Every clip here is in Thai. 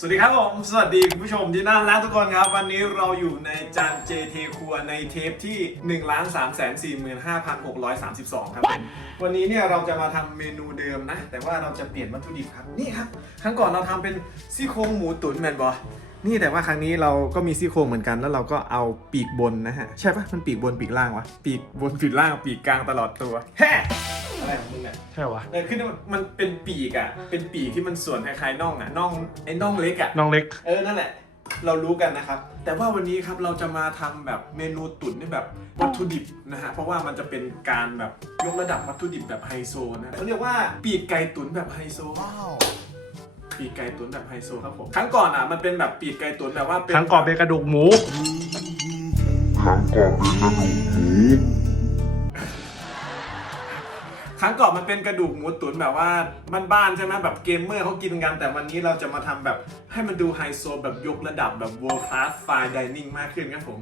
สวัสดีครับผม สวัสดีคุณผู้ชมที่น่ารักทุกคนครับ วันนี้เราอยู่ในจานเจเทครัวในเทปที่ 1 3 4 5 6 3 2 ครับผมวันนี้เนี่ยเราจะมาทำเมนูเดิมนะ แต่ว่าเราจะเปลี่ยนวัตถุดิบครับ นี่ครับ ครั้งก่อนเราทำเป็นซี่โครงหมูตุ๋นแมนบอ นี่แต่ว่าครั้งนี้เราก็มีซี่โครงเหมือนกันแล้วเราก็เอาปีกบนนะฮะ ใช่ปะมันปีกบนปีกล่างวะ ปีกบนปีกล่างปีกกลางตลอดตัวแฮ่อะไรของมึงเนี่ยใช่วะเออคือมันมันเป็นปีกอะเป็นปีกที่มันส่วนคล้ายๆน่องอะน่องไอ้น่องเล็กอะน้องเล็ก เออ นั่นแหละ เรารู้กันนะครับ แต่ว่าวันนี้ครับเราจะมาทำแบบเมนูตุ๋นในแบบวัตถุดิบนะฮะ เพราะว่ามันจะเป็นการแบบยกระดับวัตถุดิบแบบไฮโซนะเขาเรียกว่าปีกไก่ตุ๋นแบบไฮโซ ปีกไก่ตุ๋นแบบไฮโซครับผมครั้งก่อนอะมันเป็นแบบปีกไก่ตุ๋นแบบว่าเป็นครั้งก่อนเป็นกระดูกหมูครั้งก่อนเป็นกระดูกหมู ครั้งก่อนมันเป็นกระดูกหมูตุ๋นแบบว่าบ้านๆใช่ไหมแบบเกมเมอร์เขากินกัน แต่วันนี้เราจะมาทำแบบให้มันดูไฮโซแบบยกระดับแบบ world class fine dining มากขึ้นครับผม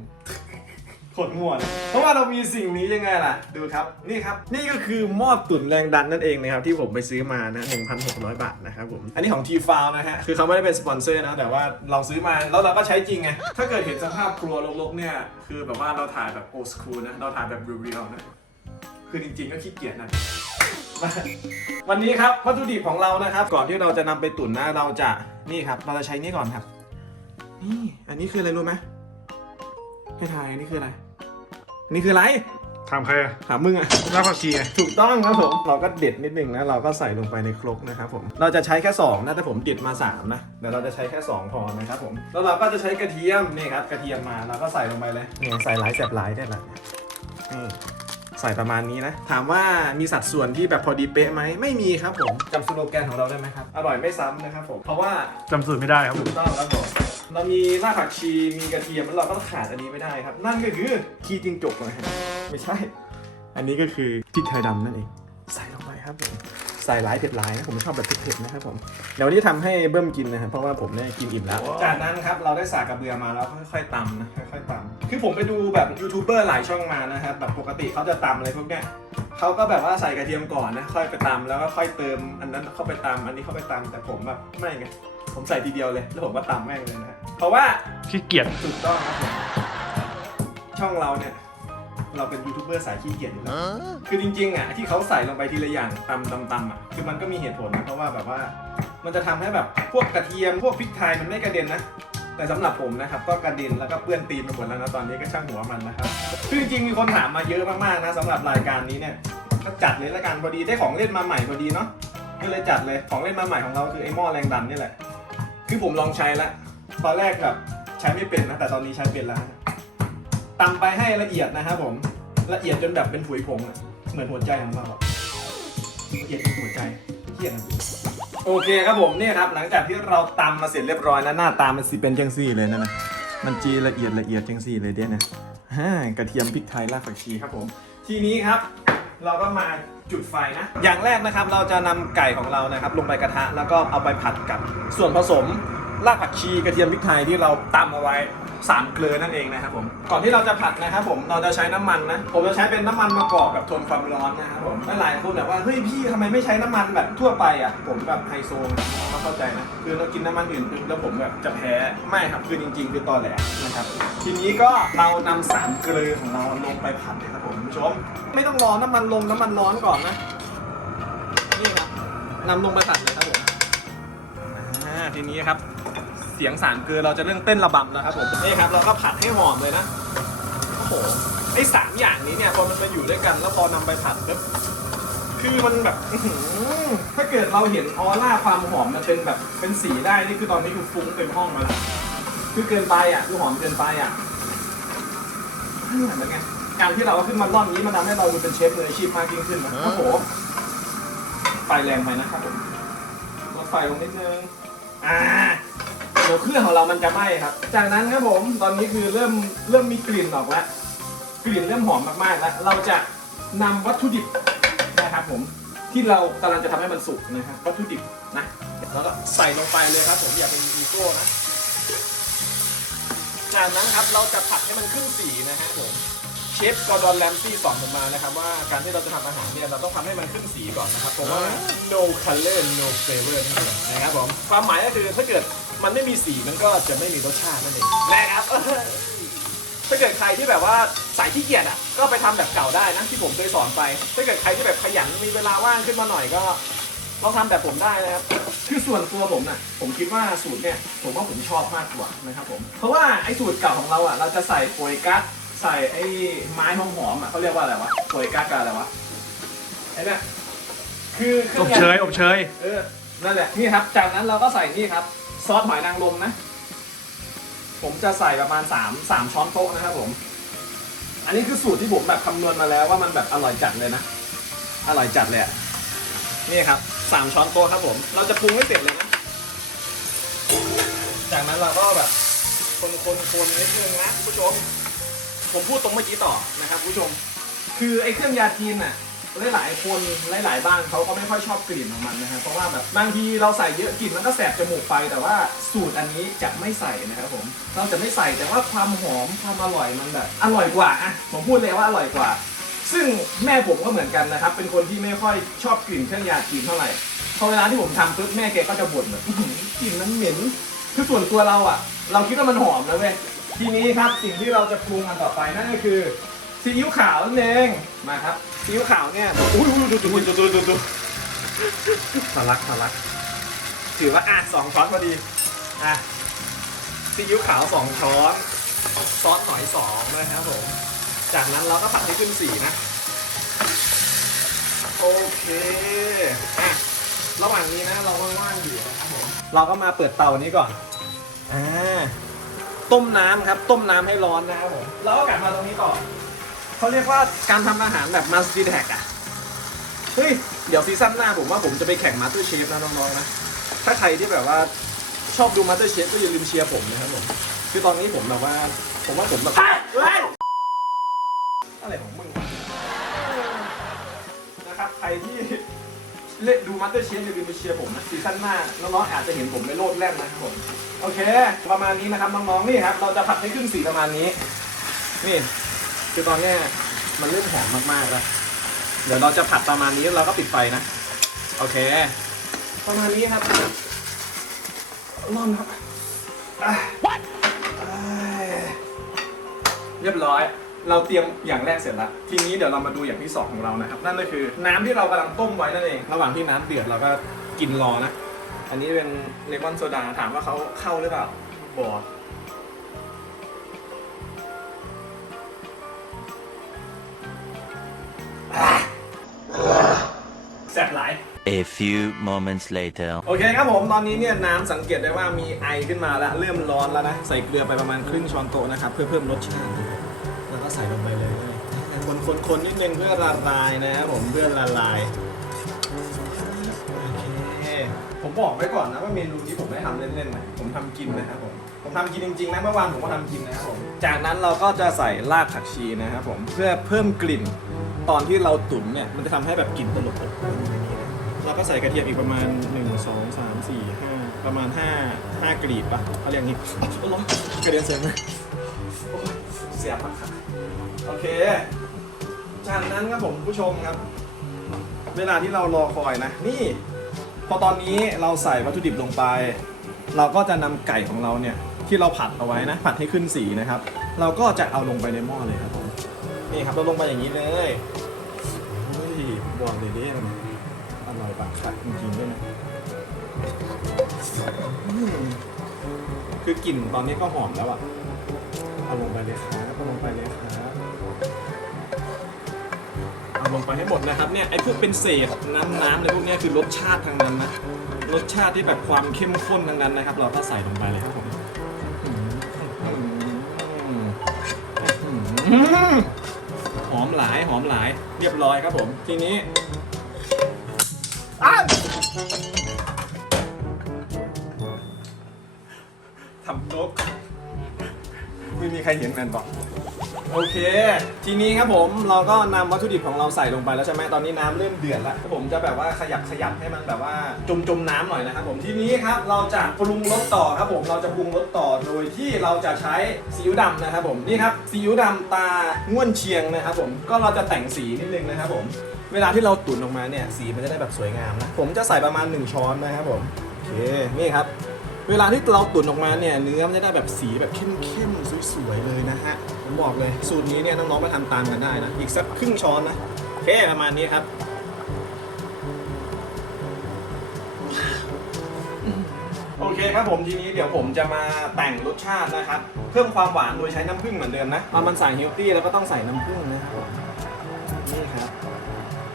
โคตรม่วนเพราะว่าเรามีสิ่งนี้ยังไงล่ะ ดูครับ นี่ครับ นี่ก็คือหม้อตุ๋นแรงดันนั่นเองนะครับ ที่ผมไปซื้อมานะ1,600 บาทนะครับผม อันนี้ของ t f o u นะฮะ คือเขาไม่ได้เป็นสปอนเซอร์นะ แต่ว่าเราซื้อมาแล้วเราก็ใช้จริงไง ถ้าเกิดเห็นสภาพครัวรกๆเนี่ย คือแบบว่าเราถ่ายแบบ old school นะ เราถ่ายแบบเรียลๆนะ คือจริงๆก็ขี้เกียจนะมาวันนี้ครับวัตถุดิบของเรานะครับ ก่อนที่เราจะนำไปตุ๋นนะเราจะนี่ครับ เราจะใช้นี่ก่อนครับ นี่ อันนี้คืออะไรรู้ไหมให้ทายอันนี้คืออะไรอั นนี้คืออะไรถามใครอะถามมึงอะ รากผักชีไงถูกต้องครับผม เราก็เด็ดนิดนึงนะเราก็ใส่ลงไปในครกนะครับผม เราจะใช้แค่ 2 นะแต่ผมเด็ดมา 3 นะเดี๋ยวเราจะใช้แค่ 2 พอนะครับผม แล้วเราก็จะใช้กระเทียมนี่ครับกระเทียมมาเราก็ใส่ลงไปเลยนี่ใส่หลายแสบหลายได้ละนี่ใส่ประมาณนี้นะ ถามว่ามีสัดส่วนที่แบบพอดีเป๊ะไหมไม่มีครับผมจำสโลแกนของเราได้ไหมครับอร่อยไม่ซ้ำนะครับผมเพราะว่าจำสูตรไม่ได้ครับผถูมกต้องครับผม เรามีรากผักชีมีกระเทียมแล้วเราก็ขาดอันนี้ไม่ได้ครับ นั่นก็คือขี้จิงจกนะฮะไม่ใช่ อันนี้ก็คือพริกไทยดำนั่นเองใส่ลงไปครับผมใส่หลายเผ็ดหลายนะผมชอบแบบเผ็ดๆนะครับผมเดี๋ยววันนี้ทำให้เบิ้มกินนะครับเพราะว่าผมเนี่ยกินอิ่มแล้ว จากนั้นครับเราได้สากกระเบือมาแล้วค่อยๆตำนะค่อยๆตำคือผมไปดูแบบยูทูบเบอร์หลายช่องมานะครับแบบปกติเขาจะตำอะไรพวกเนี้ยเขาก็แบบว่าใส่กระเทียมก่อนนะค่อยไปตำแล้วก็ค่อยเติมอันนั้นเข้าไปตำอันนี้เข้าไปตำแต่ผมแบบไม่ไง ผมใส่ทีเดียวเลย แล้วผมก็ตำแม่งเลยนะฮะเพราะว่าขี้เกียจถูกต้องครับผมช่องเราเนี่ยเราเป็นยูทูบเบอร์สายขี้เกียจอยู่แล้วคือจริงๆอะที่เขาใส่ลงไปทีละอย่างตำตำตำอะคือมันก็มีเหตุผลนะเพราะว่าแบบว่า มันจะทำให้แบบพวกกระเทียมพวกพริกไทยมันไม่กระเด็นนะแต่สำหรับผมนะครับก็กระเด็นแล้วก็เปื้อนตีนไปหมดแล้วนะตอนนี้ก็ช่างหัวมันนะครับคือจริงๆมีคนถามมาเยอะมากๆนะสำหรับรายการนี้เนี่ยก็จัดเลยละกันพอดีได้ของเล่นมาใหม่พอดีเนาะก็เลยจัดเลยของเล่นมาใหม่ของเราคือไอ้หม้อแรงดันนี่แหละ คือผมลองใช้แล้วตอนแรกแบบใช้ไม่เป็นนะแต่ตอนนี้ใช้เป็นแล้วตำไปให้ละเอียดนะครับผมละเอียดจนแบบเป็นผุยผงอะเหมือนหัวใจของเราละเอียดเป็นหัวใจเทียดนะโอเคครับผมเนี่ยครับหลังจากที่เราตำมาเสร็จเรียบร้อยนะหน้าตามันสิเป็นจังซี่เลยนะนะมันจีละเอียดละเอียดจังซี่เลยเด้นะฮ่ากระเทียมพริกไทยรากผักชีครับผม ทีนี้ครับ เราก็มา จุดไฟนะ อย่างแรกนะครับเราจะนำไก่ของเรานะครับ ลงไปกระทะแล้วก็เอาไปผัดกับส่วนผสมรากผักชีกระเทียมพริกไทยที่เราตำเอาไว้ สามเกลือนั่นเองนะครับผม ก่อนที่เราจะผัดนะครับผมเราจะใช้น้ำมันนะ ผมจะใช้เป็นน้ำมันมะกอกแบบทนความร้อนนะครับผมหลายคนแบบว่าเฮ้ยพี่ทำไมไม่ใช้น้ำมันแบบทั่วไปอะ ผมแบบไฮโซก็เข้าใจนะ คือเรากินน้ำมันอื่นแล้วผมแบบจะแพ้ไม่ครับคือจริง ๆ คือตอแหลนะครับ ทีนี้ก็เรานำสามเกลือของเราลงไปผัดเลยครับผมคุณผู้ชมไม่ต้องรอน้ำมันลงน้ำมันร้อนก่อนนะนี่ครับนำลงไปผัดเลยครับผมทีนี้ครับ สียงสารเกลือเราจะเริ่มเต้นระบำแล้วครับผมนี่ครับเราก็ผัดให้หอมเลยนะโอ้โหไอ้สามอย่างนี้เนี่ยพอมันมาอยู่ด้วยกันแล้วพอนำไปผัดปุ๊บคือมันแบบถ้าเกิดเราเห็นออร่าความหอมมันเป็นแบบเป็นสีได้นี่คือตอนนี้คือฟุ้งเต็มห้องมาแล้วคือเกินไปอะคือหอมเกินไปอะอ่าเป็นไงการที่เราขึ้นมาร่อนนี้มันทำให้เราดูเป็นเชฟมืออาชีพมากยิ่งขึ้นนะครับผมไฟแรงไปนะครับผมลดไฟลงนิดนึงอ่า เดี๋ยวเครื่องของเรามันจะไหม้ครับ จากนั้นครับผมตอนนี้คือเริ่มเริ่มมีกลิ่นออกแล้วกลิ่นเริ่มหอมมากๆแล้ว เราจะนำวัตถุดิบนะครับผมที่เรากำลังจะทำให้มันสุกนะครับวัตถุดิบนะแล้วก็ใส่ลงไปเลยครับผมอย่าเป็นอีโก้นะจากนั้นครับเราจะผัดให้มันขึ้นสีนะฮะผมเชฟกอร์ดอนแรมซี่สอนผมมานะครับว่าการที่เราจะทำอาหารเนี่ยเราต้องทำให้มันขึ้นสีก่อนนะครับเพราะว่า no color no flavor นะครับผมความหมายก็คือถ้าเกิด มันไม่มีสีมันก็จะไม่มีรสชาตินั่นเองนะครับถ้าเกิดใครที่แบบว่าสายขี้เกียจอะก็ไปทำแบบเก่าได้นะที่ผมเคยสอนไป ถ้าเกิดใครที่แบบขยันมีเวลาว่างขึ้นมาหน่อยก็ลองทำแบบผมได้นะครับคือส่วนตัวผมน่ะผมคิดว่าสูตรเนี่ยผมว่าผมชอบมากกว่านะครับผมเพราะว่าไอ้สูตรเก่าของเราอะเราจะใส่โปยกัสใส่ไอ้ไม้หอมๆอะเขาเรียกว่าอะไรวะโปยกัสกับอะไรวะไอ้เนี่ยคือครื่องบยนต์เชยอบเชยเออนั่นแหละนี่ครับ จากนั้นเราก็ใส่นี่ครับ ซอสหอยนางรมนะ ผมจะใส่ประมาณ 3 3ช้อนโต๊ะนะครับผม อันนี้คือสูตรที่ผมแบบคำนวณมาแล้วว่ามันแบบอร่อยจัดเลยนะ อร่อยจัดเลยนี่ครับ 3 ช้อนโต๊ะครับผม เราจะปรุงไม่เสร็จเลยนะ จากนั้นเราก็แบบคนคนคนนิดนึงนะคุณผู้ชม ผมพูดตรงเมื่อกี้ต่อนะครับคุณผู้ชม คือไอ้เครื่องยาจีนน่ะ หลายๆคนหลายๆบ้านเขาก็ไม่ค่อยชอบกลิ่นของมันนะครับเพราะว่าแบบบางทีเราใส่เยอะกลิ่นมันก็แสบจมูกไป แต่ว่าสูตรอันนี้จะไม่ใส่นะครับผมเราจะไม่ใส่แต่ว่าความหอมความอร่อยมันแบบอร่อยกว่าอะผมพูดเลยว่าอร่อยกว่า ซึ่งแม่ผมก็เหมือนกันนะครับ เป็นคนที่ไม่ค่อยชอบกลิ่นเครื่องยาจีนเท่าไหร่พอเวลาที่ผมทำปุ๊บแม่แกก็จะบ่นแบบกลิ่นมันเหม็นคือส่วนตัวเราอะ เราคิดว่ามันหอมนะเว้ยทีนี้ครับสิ่งที่เราจะปรุงกันต่อไปนั่นก็คือ ซีอิ๊วขาวนั่นเองมาครับซีอิ๊วขาวเนี่ยอุ้ยอุ้ยดูดูดูดูดูดูทะลักทะลักถือว่าอะสองช้อนพอดีอะซีอิ๊วขาวสองช้อนซอสหอยสองนะครับผมจากนั้นเราก็ผัดให้ขึ้นสีนะโอเคอะระหว่างนี้นะเราว่างๆอยู่นะครับผมเราก็มาเปิดเตานี้ก่อนอ่าต้มน้ำครับ ต้มน้ำให้ร้อนนะครับผมแล้วก็กลับมาตรงนี้ต่อ เขาเรียกว่าการทำอาหารแบบมาส t ีแท็กอะเฮ้ย เดี๋ยวซีซั่นหน้าผมว่าผมจะไปแข่งมาสเตอร์เชฟนะน้องๆนะ ถ้าใครที่แบบว่าชอบดูมาสเตอร์เชฟก็อย่าลืมเชียร์ผมนะครับผม คือตอนนี้ผมแบบว่า ผมว่าผมแบบเฮ้ยอะไรของมึงวะนะครับ ใครที่เล่นดูมาสเตอร์เชฟอย่าลืมไปเชียร์ผมนะซีซั่นหน้าน้องๆอาจจะเห็นผมไม่โลดแล่นนะครับผม โอเค ประมาณนี้นะครับน้องๆนี่ครับ เราจะผัดให้ขึ้นสีประมาณนี้ นี่ คือตอนเนี้ยมันเริ่มหอมมากๆแล้วเดี๋ยวเราจะผัดประมาณนี้เราก็ปิดไฟนะ โอเค ประมาณนี้ครับร่อนครับอะอะเรียบร้อย เราเตรียมอย่างแรกเสร็จแล้ว ทีนี้เดี๋ยวเรามาดูอย่างที่สองของเรานะครับ นั่นก็คือน้ำที่เรากำลังต้มไว้นั่นเอง ระหว่างที่น้ำเดือดเราก็กินรอนะ อันนี้เป็นเลมอนโซดาถามว่าเขาเข้าหรือเปล่าบอด A few moments later. โอเคครับผมตอนนี้เนี่ยน้ำสังเกตได้ว่ามีไอขึ้นมาแล้ว เริ่มร้อนแล้วนะ ใส่เกลือไปประมาณครึ่งช้อนโต๊ะนะครับ เพื่อเพิ่มรสชาติ แล้วก็ใส่ลงไปเลย คนคนคนนิดนึงเพื่อละลายนะครับผมเพื่อละลายโอเคผมบอกไว้ก่อนนะว่าเมนูนี้ผมไม่ทำเล่นๆนะผมทำกินนะครับผม ผมทำกินจริงๆนะเมื่อวานผมก็ทำกินนะครับผม จากนั้นเราก็จะใส่รากผักชีนะครับผมเพื่อเพิ่มกลิ่น ตอนที่เราตุ๋นเนี่ยมันจะทำให้แบบกลิ่นตลบอบอวนอย่างนี้ นะเราก็ใส่กระเทียมอีกประมาณ 1 2 3 4 5 ประมาณ 5 5กลีบปะเขาเรียกงี้อ๋อร้อนกระเด็นเสียงเลยโอ้ยเสียบมากครับโอเค จากนั้นครับผมผู้ชมครับ เวลาที่เรารอคอยนะ นี่ พอตอนนี้เราใส่วัตถุดิบลงไป เราก็จะนำไก่ของเราเนี่ยที่เราผัดเอาไว้นะ ผัดให้ขึ้นสีนะครับ เราก็จะเอาลงไปในหม้อเลยครับผมนี่ครับเราลงไปอย่างนี้เลยเฮ้ยบอกเลยดิมันอร่อย ปากคักจริงๆด้วยนะอืมคือกลิ่นตอนนี้ก็หอมแล้วอะเอาลงไปเลยครับเอาลงไปเลยครับเอาลงไปให้หมดนะครับเนี่ยไอ้พวกเป็นเศษน้ำน้ำอะไรพวกเนี้ยคือรสชาติทางนั้นนะรสชาติที่แบบความเข้มข้นทางนั้นนะครับ เราก็ใส่ลงไปเลยครับผมหอมหลายหอมหลายเรียบร้อยครับผม ทีนี้ อ้าวทำโจ๊กไม่มีใครเห็นแมนบอกโอเค ทีนี้ครับผมเราก็นำวัตถุดิบของเราใส่ลงไปแล้วใช่ไหมตอนนี้น้ำเริ่มเดือดแล้วผมจะแบบว่าขยับขยับให้มันแบบว่าจมจมน้ำหน่อยนะครับผมทีนี้ครับเราจะปรุงรสต่อครับผมเราจะปรุงรสต่อโดยที่เราจะใช้ซีอิ๊วดำนะครับผมนี่ครับซีอิ๊วดำตาง่วนเชียงนะครับผมก็เราจะแต่งสีนิดนึงนะครับผม เวลาที่เราตุ๋นออกมาเนี่ยสีมันจะได้แบบสวยงามนะผมจะใส่ประมาณ 1 ช้อนนะครับผมโอเคนี่ครับ เวลาที่เราตุ๋นออกมาเนี่ยเนื้อมันจะได้แบบสีแบบเข้มๆสวยๆเลยนะฮะผมบอกเลยสูตรนี้เนี่ยน้องๆมาทำตามกันได้นะอีกสักครึ่งช้อนนะโอเคประมาณนี้ครับโอเคครับผมทีนี้เดี๋ยวผมจะมาแต่งรสชาตินะครับเพิ่มความหวานโดยใช้น้ำผึ้งเหมือนเดิมนะเอามันใส่เฮลตี้แล้วก็ต้องใส่น้ำผึ้งนะครับนี่ครับ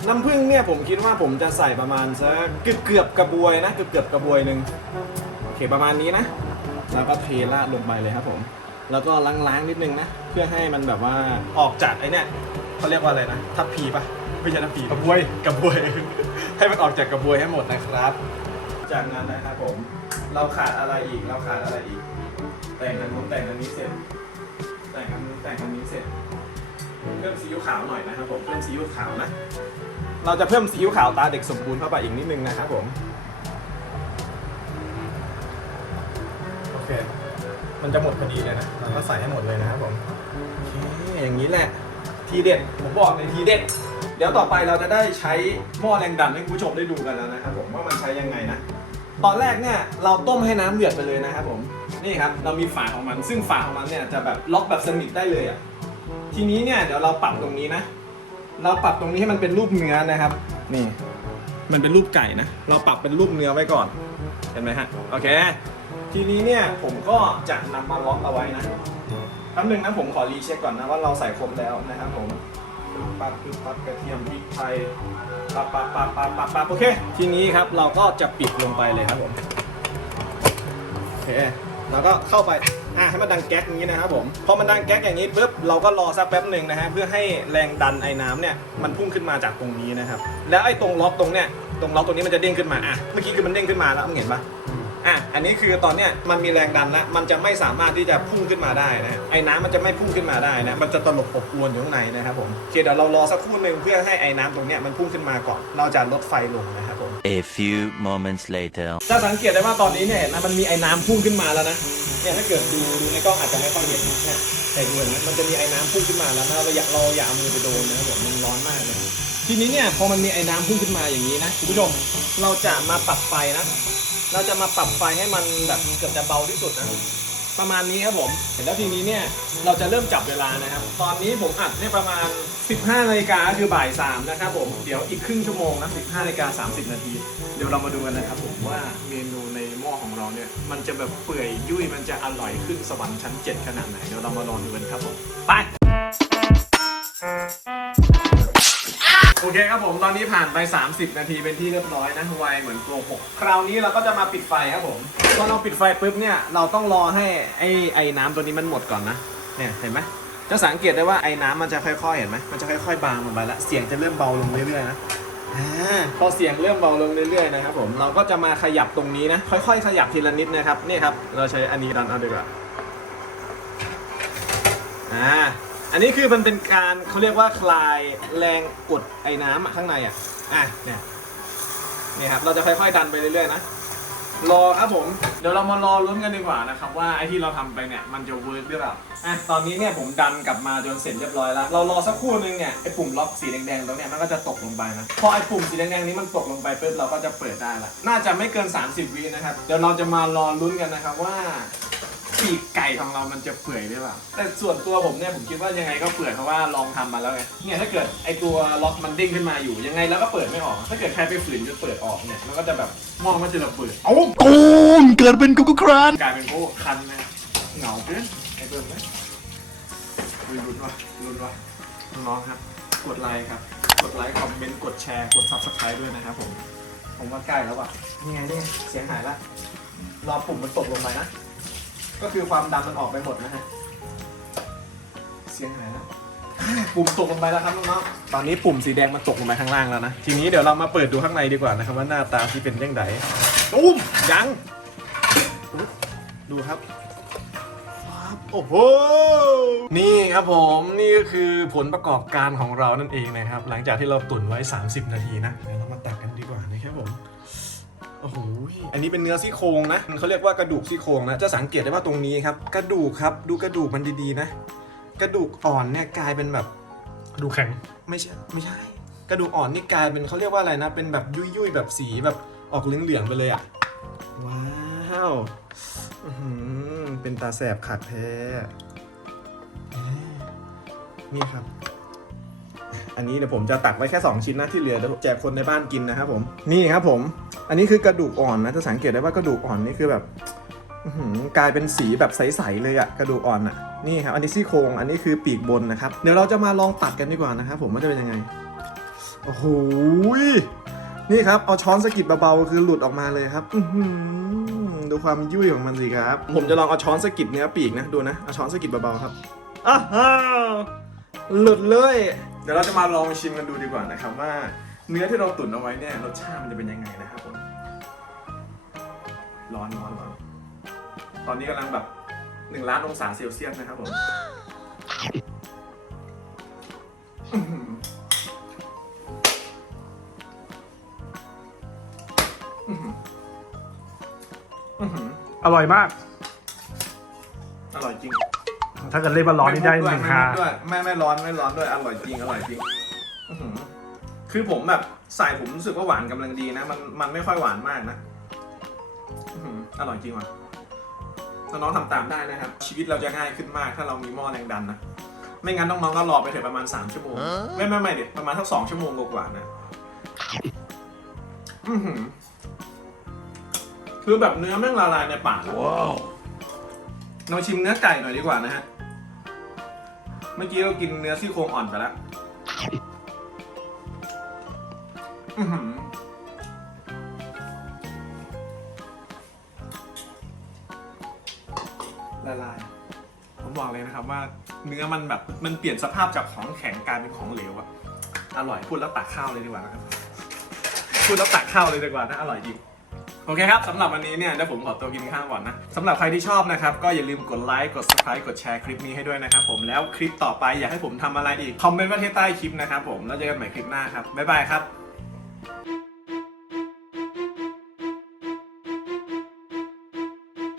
น้ำผึ้งเนี่ยผมคิดว่าผมจะใส่ประมาณสักเกือบเกือบๆกระบวยนะเกือบเกือบๆกระบวยหนึ่งโอเคประมาณนี้นะ แล้วก็เทราดลงไปเลยครับผม แล้วก็ล้างๆนิดนึงนะ เพื่อให้มันแบบว่าออกจากไอ้เนี่ยเขาเรียกว่าอะไรนะทับพีปะไม่ใช่ทับพีกระบวยกระบวย ให้มันออกจากกระบวยให้หมดนะครับ จากนั้นนะครับผม เราขาดอะไรอีกเราขาดอะไรอีก แต่งกันผมแต่งอันนี้เสร็จ แต่งอันนี้แต่งอันนี้เสร็จ เพิ่มซีอิ๊วขาวหน่อยนะครับผมเพิ่มซีอิ๊วขาวนะเราจะเพิ่มซีอิ๊วขาวตาเด็กสมบูรณ์เข้าไปอีกนิดนึงนะครับผมโอเคมันจะหมดพอดีเลยนะเราก็ใส่ให้หมดเลยนะครับผมโอเคอย่างนี้แหละทีเด็ดผมบอกเลยทีเด็ดเดี๋ยวต่อไปเราจะได้ใช้หม้อแรงดันให้คุณผู้ชมได้ดูกันแล้วนะครับผมว่ามันใช้ยังไงนะตอนแรกเนี่ยเราต้มให้น้ำเดือดไปเลยนะครับผมนี่ครับเรามีฝาของมันซึ่งฝาของมันเนี่ยจะแบบล็อกแบบสนิทได้เลยอะ ทีนี้เนี่ยเดี๋ยวเราปรับตรงนี้นะ เราปรับตรงนี้ให้มันเป็นรูปเนื้อนะครับ นี่ มันเป็นรูปไก่นะ เราปรับเป็นรูปเนื้อไว้ก่อน เห็นไหมฮะ โอเค ทีนี้เนี่ยผมก็จะนำมาล็อกเอาไว้นะแป๊บนึงนะผมขอรีเช็คก่อนนะว่าเราใส่ครบแล้วนะครับผมปึ๊บปั๊บปึ๊บปั๊บกระเทียมพริกไทยปั๊บปั๊บปั๊บปั๊บปั๊บปั๊บโอเค ทีนี้ครับเราก็จะปิดลงไปเลยครับผม โอเค แล้วก็เข้าไป อะให้มันดังแก๊กอย่างนี้นะครับผมพอมันดังแก๊กอย่างนี้ปุ๊บเราก็รอสักแป๊บหนึ่งนะฮะเพื่อให้แรงดันไอ้น้ำเนี่ยมันพุ่งขึ้นมาจากตรงนี้นะครับแล้วไอ้ตรงล็อกตรงเนี้ยตรงล็อกตรงนี้มันจะเด้งขึ้นมาอะเมื่อกี้คือมันเด้งขึ้นมาแล้วมึงเห็นปะอะอันนี้คือตอนเนี้ยมันมีแรงดันแล้วมันจะไม่สามารถที่จะพุ่งขึ้นมาได้นะไอ้น้ำมันจะไม่พุ่งขึ้นมาได้นะมันจะตลบอบอวนอยู่ข้างในนะครับผมโอเคเดี๋ยวเรารอสักครู่หนึ่งเพื่อให้ไอ้น้ำตรงเนี้ยมันพุ่งขึ้นมาก่อนเราจะลดไฟลงนะครับผม A few moments later. จะสังเกตได้ว่าตอนนี้เนี่ยเห็นไหมมันมีไอ้น้ำพุ่งขึ้นมาแล้วนะ เนี่ยถ้าเกิดดูดูในกล้องอาจจะไม่ค่อยเห็นนี่ยแต่ดูเห็นไหมมันจะมีไอ้น้ำพุ่งขึ้นมาแล้วนะเราอย่าเราอย่าเอามือไปโดนนะครับผมมันร้อนมากเลยทีนี้เนี่ยพอมันมีไอ้น้ำพุ่งขึ้นมาอย่างนี้นะคุณผู้ชมเราจะมาปรับไฟนะ เราจะมาปรับไฟให้มันแบบเกือบจะเบาที่สุดนะประมาณนี้ครับผมแล้วทีนี้เนี่ยเราจะเริ่มจับเวลานะครับ ตอนนี้ผมอัดเนี่ยประมาณ 15นาฬิกาคือบ่าย3นะครับผมเดี๋ยวอีกครึ่งชั่วโมงนะ15นาฬิกา30 นาที เดี๋ยวเรามาดูกันนะครับผมว่าเมนูใน มันจะแบบเปื่อยยุ่ยมันจะอร่อยขึ้นสวรรค์ชั้น 7 ขนาดไหนเดี๋ยวเรามาลองดูกันครับผมไปโอเคครับผมตอนนี้ผ่านไป 30 นาทีเป็นที่เรียบร้อยนะไวเหมือนโกหกคราวนี้เราก็จะมาปิดไฟครับผมพอเราปิดไฟปุ๊บเนี่ยเราต้องรอให้ไอ้ไอ้น้ำตัวนี้มันหมดก่อนนะเนี่ยเห็นไหมจะสังเกตได้ว่าไอ้น้ำมันจะค่อยๆเห็นไหมมันจะค่อยๆ บางลงไปแล้วเสียงจะเริ่มเบาลงเรื่อยๆนะ อ่าพอเสียงเริ่มเบาลงเรื่อยๆนะครับผมเราก็จะมาขยับตรงนี้นะ ค่อยๆ ขยับทีละนิดนะครับนี่ครับ เราใช้อันนี้ดันเอาดีกว่าอ่าอันนี้คือมันเป็นการเขาเรียกว่าคลายแรงกดไอ้น้ำข้างในอะอะเนี่ยนี่ครับเราจะค่อยๆดันไปเรื่อยๆนะ รอครับผมเดี๋ยวเรามารอลุ้นกันดีกว่านะครับว่าไอ้ที่เราทำไปเนี่ยมันจะเวิร์กหรือเปล่าอะตอนนี้เนี่ยผมดันกลับมาจนเสร็จเรียบร้อยแล้ว เรารอสักครู่นึงเนี่ยไอ้ปุ่มล็อกสีแดงๆตรงเนี้ยมันก็จะตกลงไปนะพอไอ้ปุ่มสีแดงๆนี้มันตกลงไปปุ๊บเราก็จะเปิดได้ละน่าจะไม่เกิน 30วินะครับเดี๋ยวเราจะมารอลุ้นกันนะครับว่า ปีกไก่ของเรามันจะเปื่อยหรือเปล่าแต่ส่วนตัวผมเนี่ยผมคิดว่ายังไงก็เปื่อยเพราะว่าลองทำมาแล้วไงเนี่ยถ้าเกิดไอตัวล็อกมันเด้งขึ้นมาอยู่ยังไงแล้วก็เปิดไม่ออก ถ้าเกิดใครไปฝืนจนเปิดออกเนี่ยมันก็จะแบบมองมันจะระเบิดเอาโกมเกิดเป็นกุ๊กครานกลายเป็นโอ้คันนะเหงาเกินไอเบิ้มไหมคุยรุนวะรุนวะน้องๆครับ กดไลค์ครับ กดไลค์คอมเมนต์กดแชร์กด subscribe ด้วยนะครับผมผมว่าใกล้แล้วว่ะนี่ไงนี่ไงเสียงหายละรอปุ่มมันตกลงไปนะ ก็คือความดันมันออกไปหมดนะฮะ เสียงหายแล้ว ปุ่มตกลงไปแล้วครับน้องๆ ตอนนี้ปุ่มสีแดงมันตกลงไปข้างล่างแล้วนะ ทีนี้เดี๋ยวเรามาเปิดดูข้างในดีกว่านะครับว่าหน้าตาที่เป็นยังไงตุ้มยัง ดูครับครับโอ้โห นี่ครับผมนี่ก็คือผลประกอบการของเรานั่นเองนะครับ หลังจากที่เราตุ๋นไว้ 30 นาทีนะเดี๋ยวเรามาตักกันดีกว่านะครับผม โอ้โหอันนี้เป็นเนื้อซี่โครงนะเขาเรียกว่ากระดูกซี่โครงนะ จะสังเกตได้ว่าตรงนี้ครับ กระดูกครับ ดูกระดูกมันดีๆนะ กระดูกอ่อนเนี่ยกลายเป็นแบบ ดูแข็ง ไม่ใช่ ไม่ใช่ กระดูกอ่อนนี่กลายเป็นเขาเรียกว่าอะไรนะ เป็นแบบยุ่ยๆ แบบสีแบบออกเหลืองๆไปเลยอะว้าาวอื้อหือเป็นตาแสบขัดแท้นี่ครับ อันนี้เดี๋ยวผมจะตักไว้แค่ 2 ชิ้นนะที่เหลือเดี๋ยวแจกคนในบ้านกินนะครับผม นี่ครับผม อันนี้คือกระดูกอ่อนนะจะสังเกตได้ว่ากระดูกอ่อนนี่คือแบบกลายเป็นสีแบบใสๆเลยอะกระดูกอ่อนอะนี่ครับอันนี้ซี่โครงอันนี้คือปีกบนนะครับเดี๋ยวเราจะมาลองตัดกันดีกว่านะครับผมว่าจะเป็นยังไงโอ้โหยนี่ครับเอาช้อนสะกิดเบาๆคือหลุดออกมาเลยครับดูความยุ่ยของมันสิครับ ผมจะลองเอาช้อนสะกิดเนื้อปีกนะดูนะเอาช้อนสะกิดเบาๆครับอ้าวหลุดเลย เดี๋ยวเราจะมาลองชิมกันดูดีกว่านะครับว่าเนื้อที่เราตุ๋นเอาไว้เนี่ยรสชาติมันจะเป็นยังไงนะครับผม ร้อนร้อนร้อนตอนนี้กำลังแบบหนึ่งล้านองศาเซลเซียสนะครับผมอื้อหืออื้อหืออร่อยมาก อร่อยจริง ถ้าเกิดเล่นมาร้อนนี่ได้หนึ่งไม่ฮามุกด้วยไม่ไม่ร้อนไม่ร้อนด้วยอร่อยจริงอร่อยจริงอื้อหือคือผมแบบใส่ผมรู้สึกว่าหวานกำลังดีนะ มันมันไม่ค่อยหวานมากนะ อื้อหืออร่อยจริงว่ะน้องๆทำตามได้นะครับ ชีวิตเราจะง่ายขึ้นมากถ้าเรามีหม้อแรงดันนะ ไม่งั้นน้องๆก็รอไปเถอะประมาณ 3 ชั่วโมง ไม่ไม่ไม่เด็ดประมาณทั้งสองชั่วโมงกว่าๆนะ อื้อหือคือแบบเนื้อแม่งละลายในปากอะเราชิมเนื้อไก่หน่อยดีกว่านะฮะ เมื่อกี้เรากินเนื้อซี่โครงอ่อนไปแล้ว อื้อหือ ละลาย ผมบอกเลยนะครับว่าเนื้อมันแบบมันเปลี่ยนสภาพจากของแข็งกลายเป็นของเหลวอะอร่อยพูดแล้วตักข้าวเลยดีกว่านะครับพูดแล้วตักข้าวเลยดีกว่านะอร่อยจริงโอเคครับสำหรับวันนี้เนี่ยเดี๋ยวผมขอตัวกินข้าวก่อนนะสำหรับใครที่ชอบนะครับ ก็อย่าลืมกดไลค์กด subscribe กดแชร์คลิปนี้ให้ด้วยนะครับผมแล้วคลิปต่อไปอยากให้ผมทำอะไรอีก คอมเมนต์ไว้ที่ใต้คลิปนะครับผมแล้วเจอกันใหม่คลิปหน้าครับบ๊ายบายครับ